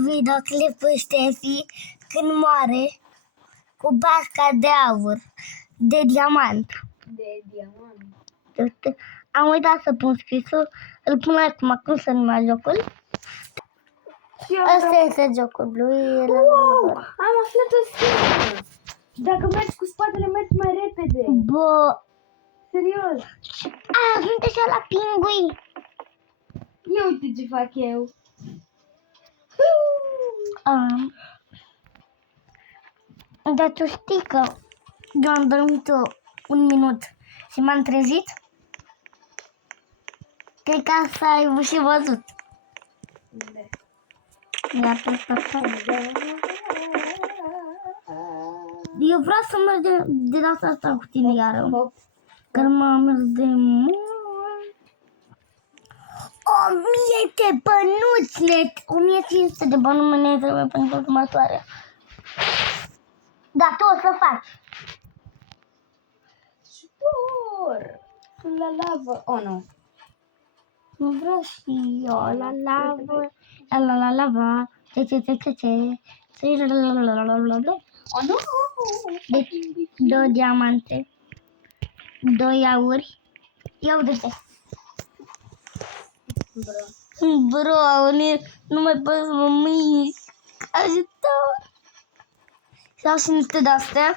videoclipul Ștefi când moare cu basca de aur, de diamant. De diamant. Am uitat să pun scrisul, îl pun acum, cum se numea jocul? Asta este jocul lui. Wow, am aflat o schemă. Dacă mergi cu spatele, mergi mai repede. Bă, Serios. sunt așa la pingui. Ia uite ce fac eu. Dar tu știi că eu am dormit un minut și m-am trezit? Cred că asta ai și văzut. Eu vreau să merg de data asta cu tine iară. Că m-am mers de mult. 1000 de bănuți net. 1500 de bănuți net trebuie pentru următoarea. Da, tu o să faci. Spor. Sunt la lavă. Oh, nu. Nu vreau și eu la lavă. La lava. Oh, nu. Deci, 2 diamante. 2 auri. Ia uite-te. Bro, nu mai pot să mă mișc. Ajutor. Sau și niște de-astea.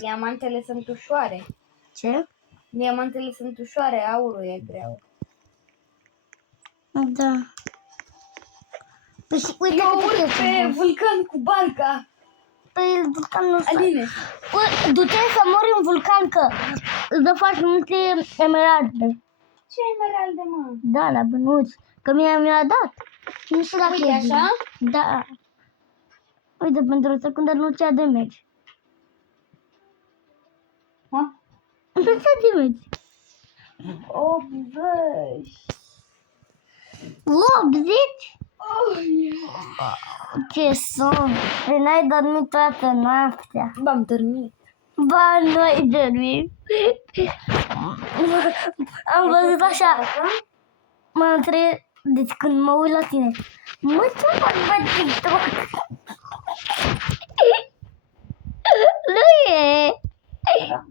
Diamantele sunt ușoare. Ce? Diamantele sunt ușoare, aurul e greu. Da. Păi și uite Eu câte urc pe vulcan cu barca. Păi vulcan nu stă. Aline. Du-te să mori în vulcan că îți dă foarte multe emeralde. Ce emeralde, mă? Da, la bănuți. Că mi-a dat. Nu știu dacă Uite, e așa? bine. Da. Uite, pentru o secundă nu ți-a damage. Ha? Nu ți-a damage. 80. 80? Oh, Ce somn. Păi n-ai dormit toată noaptea. am dormit. Ba, nu ai dormit. Am văzut așa. M-am trezit. Deci când mă uit la tine. Mă, ce fac pe TikTok? Nu e.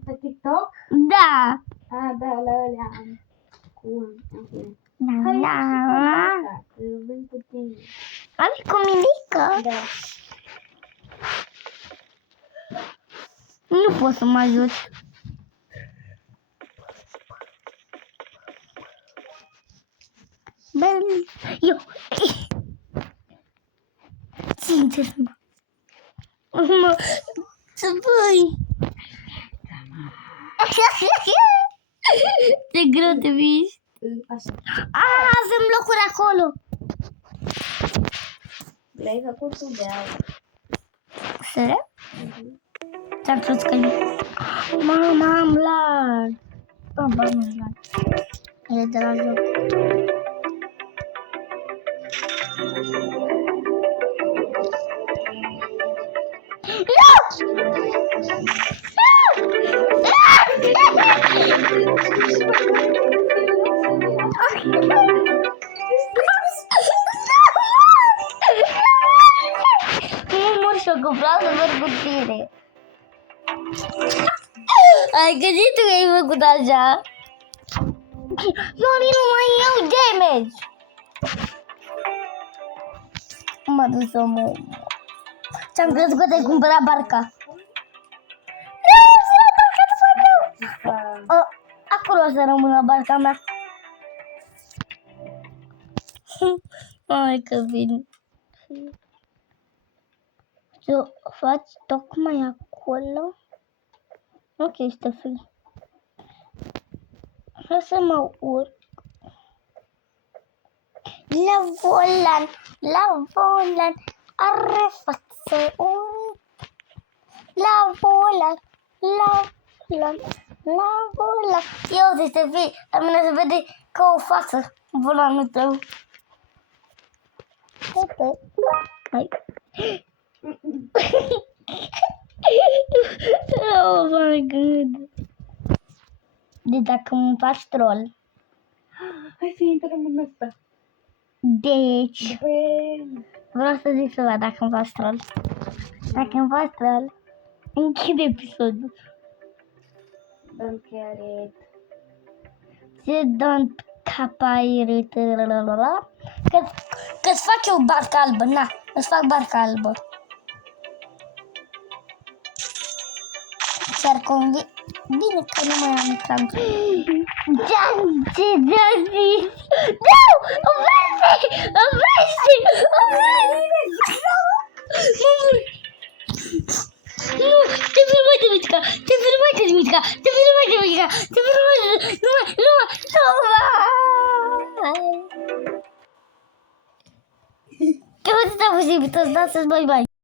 Pe TikTok? Da. Da, la alea am. Da. Să vin cu tine. Am cu minică. Da. Nu pot să mă ajut. Eu. Sincer, mă. Ce voi? Ce greu te miști. Așa. Avem locuri acolo. Le-ai făcut tu de aur. Serios? Ți-am spus că mama, am lag. Baba, am lag. E de la joc. Nu mor și-o că vreau să merg cu tine. Ai gândit că ai făcut așa? Eu nu mai iau damage. Mă duc să mă... Ți-am crezut că te-ai cumpărat barca. Acolo o să rămână barca mea. Hai că vin. Ce faci tocmai acolo? Ok, Ștefi. Hai să mă urc. La volan, are față un. La volan. Eu de Ștefi, la mine se vede ca o față volanul tău. Hai. Oh my god. De dacă mă faci troll. Hai să intrăm în ăsta. Deci, Băi, vreau să zic ceva dacă îmi faci troll. Dacă îmi faci troll, închide episodul. don't care it. Don't capire că-ți fac eu barca albă, na, îți fac barca albă. Ți-ar convine? Bine că nu mai am ecran. Ce zis? Nu! O vezi! O vezi! O vezi! Nu! Te filmai de mica! Te filmai de mica! Te filmai de mica! Te filmai de... Nu mai! Nu mai! Nu mai! Că nu ți-a posibil, dați-ți bye-bye!